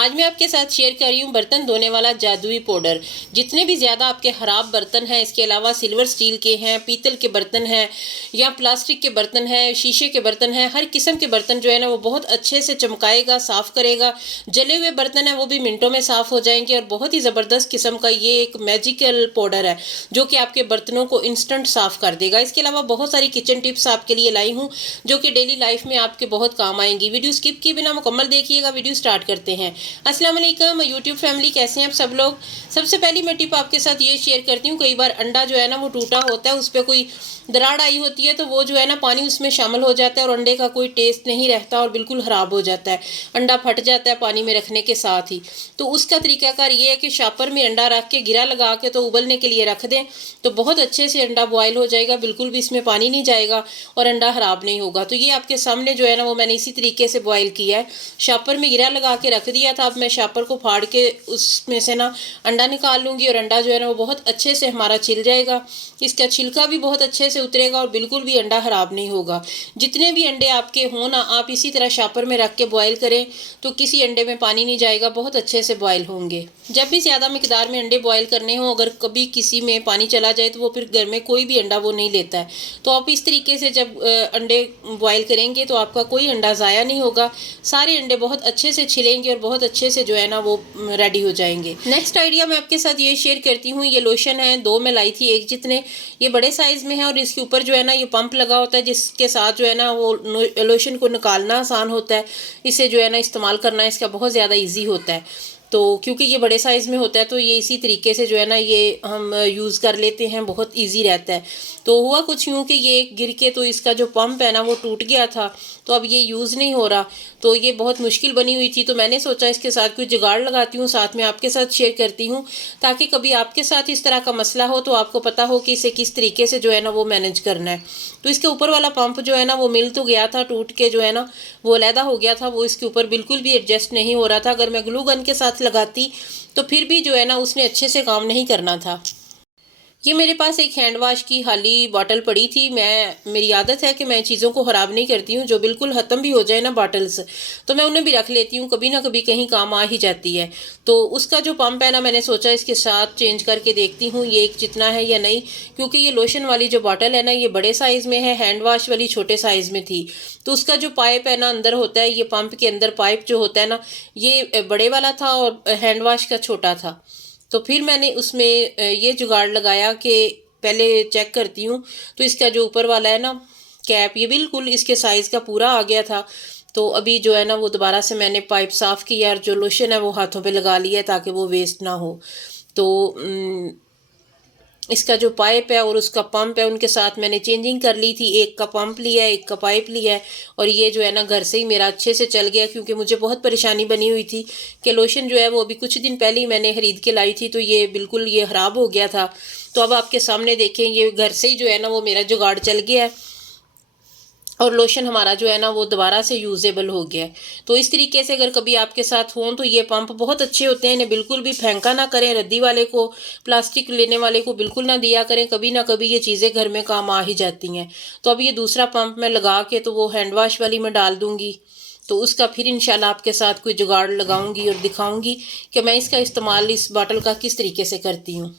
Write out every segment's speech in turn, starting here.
आज मैं आपके साथ शेयर कर रही हूँ बर्तन धोने वाला जादुई पाउडर। जितने भी ज़्यादा आपके ख़राब बर्तन हैं, इसके अलावा सिल्वर स्टील के हैं, पीतल के बर्तन हैं या प्लास्टिक के बर्तन हैं, शीशे के बर्तन हैं, हर किस्म के बर्तन जो है ना वो बहुत अच्छे से चमकाएगा, साफ़ करेगा। जले हुए बर्तन हैं वो भी मिनटों में साफ़ हो जाएंगे और बहुत ही ज़बरदस्त किस्म का ये एक मैजिकल पाउडर है जो कि आपके बर्तनों को इंस्टेंट साफ़ कर देगा। इसके अलावा बहुत सारी किचन टिप्स आपके लिए लाई हूँ जो कि डेली लाइफ में आपके बहुत काम आएंगी। वीडियो स्किप किए बिना मुकम्मल देखिएगा। वीडियो स्टार्ट करते हैं। अस्सलाम वालेकुम यूट्यूब फैमिली, कैसे हैं आप सब लोग। सबसे पहली मैं टिप आपके साथ ये शेयर करती हूँ, कई बार अंडा जो है ना वो टूटा होता है, उस पर कोई दरार आई होती है तो वो जो है ना पानी उसमें शामिल हो जाता है और अंडे का कोई टेस्ट नहीं रहता और बिल्कुल ख़राब हो जाता है, अंडा फट जाता है पानी में रखने के साथ ही। तो उसका तरीकाकार ये है कि शापर में अंडा रख के गिरा लगा के तो उबलने के लिए रख दें तो बहुत अच्छे से अंडा बॉयल हो जाएगा, बिल्कुल भी इसमें पानी नहीं जाएगा और अंडा ख़राब नहीं होगा। तो ये आपके सामने जो है ना वो मैंने इसी तरीके से बॉयल किया है। शापर में गिरा लगा के रख दिया था। अब मैं शापर को फाड़ के उसमें से ना अंडा निकाल लूँगी और अंडा जो है ना वो बहुत अच्छे से हमारा छिल जाएगा। इसका छिलका भी बहुत अच्छे से उतरेगा और बिल्कुल भी अंडा ख़राब नहीं होगा। जितने भी अंडे आपके हों ना, आप इसी तरह शापर में रख के बॉयल करें तो किसी अंडे में पानी नहीं जाएगा, बहुत अच्छे से बॉयल होंगे। जब भी ज़्यादा मिकदार में अंडे बॉयल करने हों, अगर कभी किसी में पानी चला जाए तो वो फिर घर में कोई भी अंडा वो नहीं लेता है। तो आप इस तरीके से जब अंडे बॉयल करेंगे तो आपका कोई अंडा ज़ाया नहीं होगा, सारे अंडे बहुत अच्छे से छिलेंगे और बहुत अच्छे से जो है ना वो रेडी हो जाएंगे। नेक्स्ट आइडिया मैं आपके साथ ये शेयर करती हूँ। ये लोशन है, दो मैं लाई थी एक जितने, ये बड़े साइज़ में है और इसके ऊपर जो है ना ये पंप लगा होता है जिसके साथ जो है ना वो लोशन को निकालना आसान होता है। इसे जो है ना इस्तेमाल करना इसका बहुत ज़्यादा ईजी होता है। तो क्योंकि ये बड़े साइज़ में होता है तो ये इसी तरीके से जो है ना ये हम यूज़ कर लेते हैं, बहुत इजी रहता है। तो हुआ कुछ यूँ कि ये गिर के तो इसका जो पंप है ना वो टूट गया था, तो अब ये यूज़ नहीं हो रहा, तो ये बहुत मुश्किल बनी हुई थी। तो मैंने सोचा इसके साथ कोई जुगाड़ लगाती हूँ, साथ में आपके साथ शेयर करती हूँ ताकि कभी आपके साथ इस तरह का मसला हो तो आपको पता हो कि इसे किस तरीके से जो है ना वो मैनेज करना है। तो इसके ऊपर वाला पंप जो है ना वो मिल तो गया था, टूट के जो है ना वो अलहदा हो गया था, वो इसके ऊपर बिल्कुल भी एडजस्ट नहीं हो रहा था। अगर मैं ग्लू गन के साथ लगाती तो फिर भी जो है ना उसने अच्छे से काम नहीं करना था। ये मेरे पास एक हैंड वाश की खाली बॉटल पड़ी थी। मेरी आदत है कि मैं चीज़ों को ख़राब नहीं करती हूँ, जो बिल्कुल ख़त्म भी हो जाए ना बॉटल्स तो मैं उन्हें भी रख लेती हूँ, कभी ना कभी कहीं काम आ ही जाती है। तो उसका जो पंप है ना मैंने सोचा इसके साथ चेंज करके देखती हूँ ये एक जितना है या नहीं, क्योंकि ये लोशन वाली जो बॉटल है ना ये बड़े साइज़ में है, हैंड वाश वाली छोटे साइज़ में थी। तो उसका जो पाइप है ना अंदर होता है, ये पंप के अंदर पाइप जो होता है ना ये बड़े वाला था और हैंड वाश का छोटा था। तो फिर मैंने उसमें ये जुगाड़ लगाया कि पहले चेक करती हूँ तो इसका जो ऊपर वाला है ना कैप, ये बिल्कुल इसके साइज़ का पूरा आ गया था। तो अभी जो है ना वो दोबारा से मैंने पाइप साफ़ किया और जो लोशन है वो हाथों पे लगा लिया ताकि वो वेस्ट ना हो। तो इसका जो पाइप है और उसका पंप है उनके साथ मैंने चेंजिंग कर ली थी, एक का पंप लिया है, एक का पाइप लिया है और ये जो है ना घर से ही मेरा अच्छे से चल गया, क्योंकि मुझे बहुत परेशानी बनी हुई थी कि लोशन जो है वो अभी कुछ दिन पहले ही मैंने ख़रीद के लाई थी तो ये बिल्कुल ये ख़राब हो गया था। तो अब आपके सामने देखें ये घर से ही जो है ना वो मेरा जुगाड़ चल गया है और लोशन हमारा जो है ना वो दोबारा से यूज़ेबल हो गया है। तो इस तरीके से अगर कभी आपके साथ हों तो ये पंप बहुत अच्छे होते हैं, इन्हें बिल्कुल भी फेंका ना करें, रद्दी वाले को, प्लास्टिक लेने वाले को बिल्कुल ना दिया करें, कभी ना कभी ये चीज़ें घर में काम आ ही जाती हैं। तो अब ये दूसरा पंप मैं लगा के तो वो हैंड वाश वाली में डाल दूँगी, तो उसका फिर इंशाल्लाह आपके साथ कोई जुगाड़ लगाऊंगी और दिखाऊंगी कि मैं इसका इस्तेमाल इस बॉटल का किस तरीके से करती हूँ।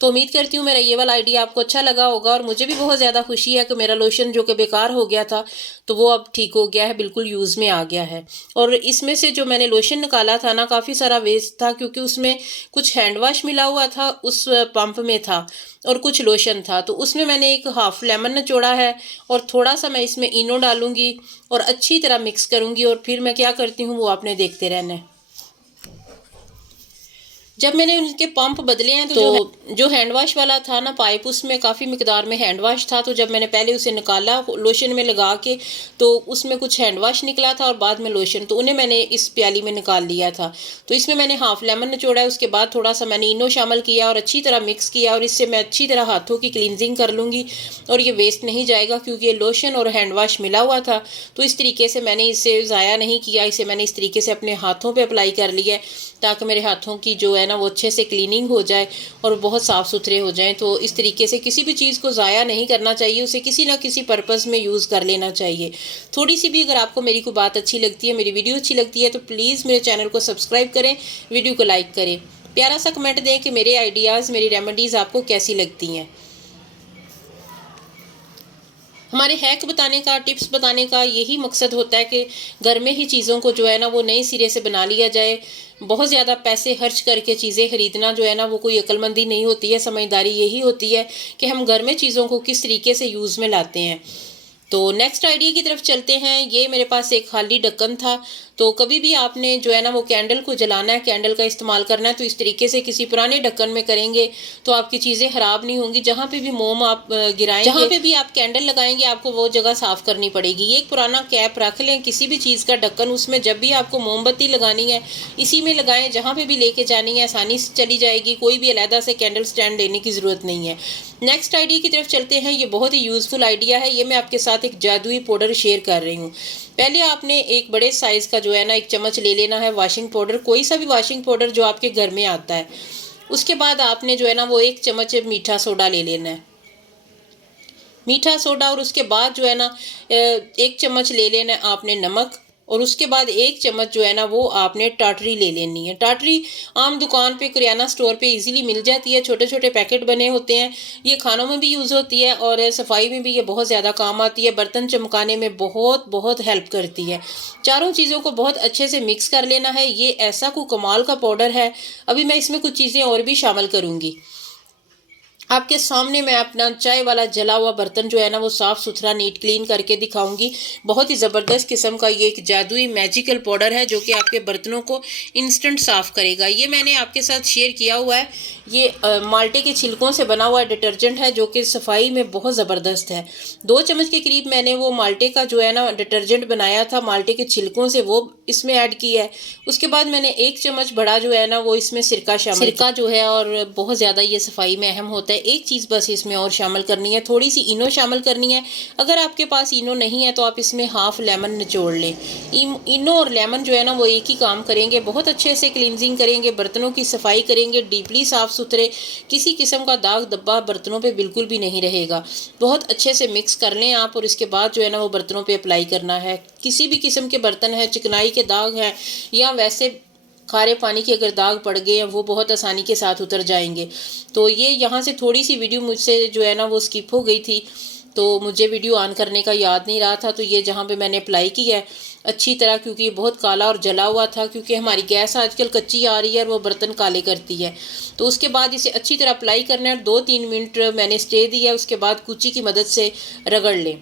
तो उम्मीद करती हूँ मेरा ये वाला आइडिया आपको अच्छा लगा होगा और मुझे भी बहुत ज़्यादा खुशी है कि मेरा लोशन जो कि बेकार हो गया था तो वो अब ठीक हो गया है, बिल्कुल यूज़ में आ गया है। और इसमें से जो मैंने लोशन निकाला था ना काफ़ी सारा वेस्ट था, क्योंकि उसमें कुछ हैंड वाश मिला हुआ था उस पंप में था और कुछ लोशन था। तो उसमें मैंने एक हाफ़ लेमन निचोड़ा है और थोड़ा सा मैं इसमें इनो डालूँगी और अच्छी तरह मिक्स करूँगी और फिर मैं क्या करती हूँ वो आपने देखते रहना है। जब मैंने उनके पंप बदले हैं तो जो हैंड वाश वाला था ना पाइप, उसमें काफ़ी मिकदार में हैंड वाश था। तो जब मैंने पहले उसे निकाला लोशन में लगा के तो उसमें कुछ हैंड वाश निकला था और बाद में लोशन, तो उन्हें मैंने इस प्याली में निकाल लिया था। तो इसमें मैंने हाफ़ लेमन निचोड़ा है, उसके बाद थोड़ा सा मैंने इनो शामिल किया और अच्छी तरह मिक्स किया और इससे मैं अच्छी तरह हाथों की क्लिनजिंग कर लूँगी और ये वेस्ट नहीं जाएगा क्योंकि ये लोशन और हैंड वाश मिला हुआ था। तो इस तरीके से मैंने इसे ज़ाया नहीं किया, इसे मैंने इस तरीके से अपने हाथों पर अप्लाई कर लिया है ताकि मेरे हाथों की जो है ना ना वो अच्छे से क्लीनिंग हो जाए और बहुत साफ़ सुथरे हो जाएं। तो इस तरीके से किसी भी चीज़ को ज़ाया नहीं करना चाहिए, उसे किसी ना किसी पर्पज़ में यूज़ कर लेना चाहिए। थोड़ी सी भी अगर आपको मेरी कोई बात अच्छी लगती है, मेरी वीडियो अच्छी लगती है, तो प्लीज़ मेरे चैनल को सब्सक्राइब करें, वीडियो को लाइक करें, प्यारा सा कमेंट दें कि मेरे आइडियाज़, मेरी रेमेडीज़ आपको कैसी लगती हैं। हमारे हैक बताने का, टिप्स बताने का यही मकसद होता है कि घर में ही चीज़ों को जो है ना वो नए सिरे से बना लिया जाए। बहुत ज़्यादा पैसे खर्च करके चीज़ें खरीदना जो है ना वो कोई अक्लमंदी नहीं होती है। समझदारी यही होती है कि हम घर में चीज़ों को किस तरीके से यूज़ में लाते हैं। तो नेक्स्ट आइडिया की तरफ चलते हैं। ये मेरे पास एक खाली ढक्कन था। तो कभी भी आपने जो है ना वो कैंडल को जलाना है, कैंडल का इस्तेमाल करना है, तो इस तरीके से किसी पुराने ढक्कन में करेंगे तो आपकी चीज़ें ख़राब नहीं होंगी। जहाँ पे भी मोम आप गिराएंगे, जहाँ पे भी आप कैंडल लगाएंगे, आपको वो जगह साफ़ करनी पड़ेगी। ये एक पुराना कैप रख लें, किसी भी चीज़ का ढक्कन, उसमें जब भी आपको मोमबत्ती लगानी है इसी में लगाएं। जहाँ पे भी लेके जानी है आसानी से चली जाएगी, कोई भी अलहदा से कैंडल स्टैंड लेने की ज़रूरत नहीं है। नेक्स्ट आइडिया की तरफ चलते हैं। ये बहुत ही यूज़फुल आइडिया है। ये मैं आपके साथ एक जादुई पाउडर शेयर कर रही हूँ। पहले आपने एक बड़े साइज़ का जो है ना एक चम्मच ले लेना है वॉशिंग पाउडर, कोई सा भी वॉशिंग पाउडर जो आपके घर में आता है। उसके बाद आपने जो है ना वो एक चम्मच मीठा सोडा ले लेना है, मीठा सोडा। और उसके बाद जो है ना एक चम्मच ले लेना है आपने नमक, और उसके बाद एक चम्मच जो है ना वो आपने टाटरी ले लेनी है। टाटरी आम दुकान पे, किराना स्टोर पे इजीली मिल जाती है, छोटे छोटे पैकेट बने होते हैं। ये खानों में भी यूज़ होती है और सफाई में भी ये बहुत ज़्यादा काम आती है। बर्तन चमकाने में बहुत बहुत हेल्प करती है। चारों चीज़ों को बहुत अच्छे से मिक्स कर लेना है। ये ऐसा कोई कमाल का पाउडर है। अभी मैं इसमें कुछ चीज़ें और भी शामिल करूँगी। आपके सामने मैं अपना चाय वाला जला हुआ बर्तन जो है ना वो साफ़ सुथरा नीट क्लीन करके दिखाऊंगी। बहुत ही ज़बरदस्त किस्म का ये एक जादुई मैजिकल पाउडर है जो कि आपके बर्तनों को इंस्टेंट साफ़ करेगा। ये मैंने आपके साथ शेयर किया हुआ है। ये माल्टे के छिलकों से बना हुआ डिटर्जेंट है जो कि सफाई में बहुत ज़बरदस्त है। 2 चम्मच के करीब मैंने वो माल्टे का जो है ना डिटर्जेंट बनाया था, माल्टे के छिलकों से, वो इसमें ऐड किया है। उसके बाद मैंने 1 चम्मच बड़ा जो है ना वो इसमें सिरका शामिल, सिरका जो है और बहुत ज़्यादा ये सफाई में अहम होता है। एक चीज़ बस इसमें और शामिल करनी है, थोड़ी सी इनो शामिल करनी है। अगर आपके पास इनो नहीं है तो आप इसमें हाफ लेमन निचोड़ लें। इनो और लेमन जो है ना वो एक ही काम करेंगे, बहुत अच्छे से क्लींजिंग करेंगे, बर्तनों की सफाई करेंगे, डीपली साफ़ सुथरे, किसी किस्म का दाग धब्बा बर्तनों पे बिल्कुल भी नहीं रहेगा। बहुत अच्छे से मिक्स कर लें आप और इसके बाद जो है ना वो बर्तनों पे अप्लाई करना है। किसी भी किस्म के बर्तन है, चिकनाई के दाग हैं या वैसे खारे पानी के अगर दाग पड़ गए हैं वो बहुत आसानी के साथ उतर जाएंगे। तो ये यहाँ से थोड़ी सी वीडियो मुझसे जो है ना वो स्किप हो गई थी, तो मुझे वीडियो ऑन करने का याद नहीं रहा था। तो ये जहाँ पे मैंने अप्लाई किया है अच्छी तरह, क्योंकि ये बहुत काला और जला हुआ था, क्योंकि हमारी गैस आजकल कच्ची आ रही है और वो बर्तन काले करती है। तो उसके बाद इसे अच्छी तरह अप्लाई करना है। 2-3 मिनट मैंने स्टे दिया, उसके बाद कुची की मदद से रगड़ लें।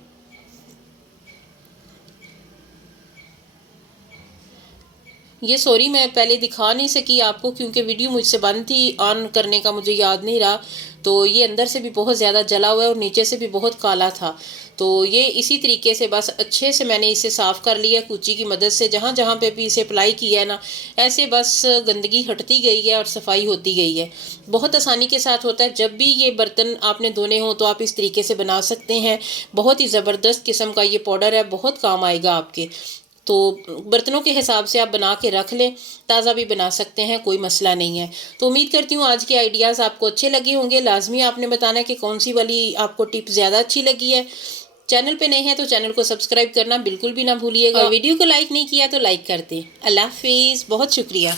ये सॉरी मैं पहले दिखा नहीं सकी आपको क्योंकि वीडियो मुझसे बंद थी, ऑन करने का मुझे याद नहीं रहा। तो ये अंदर से भी बहुत ज़्यादा जला हुआ है और नीचे से भी बहुत काला था। तो ये इसी तरीके से बस अच्छे से मैंने इसे साफ़ कर लिया कुची की मदद से। जहाँ जहाँ पे भी इसे अप्लाई किया है ना, ऐसे बस गंदगी हटती गई है और सफाई होती गई है। बहुत आसानी के साथ होता है। जब भी ये बर्तन आपने धोने हो तो आप इस तरीके से बना सकते हैं। बहुत ही ज़बरदस्त किस्म का ये पाउडर है, बहुत काम आएगा आपके। तो बर्तनों के हिसाब से आप बना के रख लें, ताज़ा भी बना सकते हैं, कोई मसला नहीं है। तो उम्मीद करती हूँ आज के आइडियाज़ आपको अच्छे लगे होंगे। लाजमी आपने बताना है कि कौन सी वाली आपको टिप ज़्यादा अच्छी लगी है। चैनल पे नए हैं तो चैनल को सब्सक्राइब करना बिल्कुल भी ना भूलिएगा और वीडियो को लाइक नहीं किया तो लाइक कर दें। अल्लाह हाफिज़, बहुत शुक्रिया।